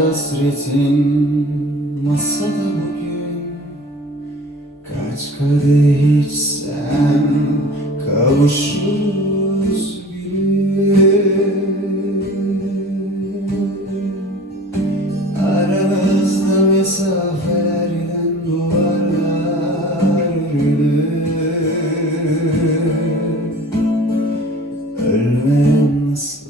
hasretin masada bugün. Kaç kadeh içsem kavuşuruz Aramızda mesafelerden duvarlar örülür Ölmem nasıl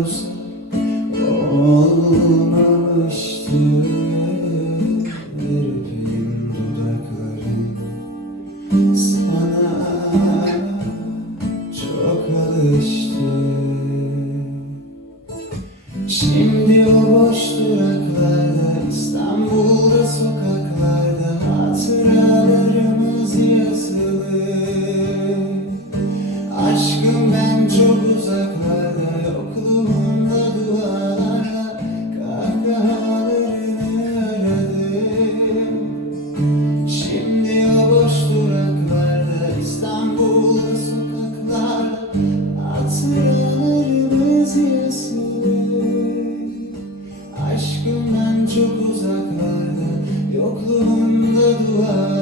uzak olmamıştı Öpeyim dudakların sana çok alıştı. Şimdi o boş duraklarda İstanbul'da sokaklarda Aşkım ben çok uzaklarda Yokluğunda duvar.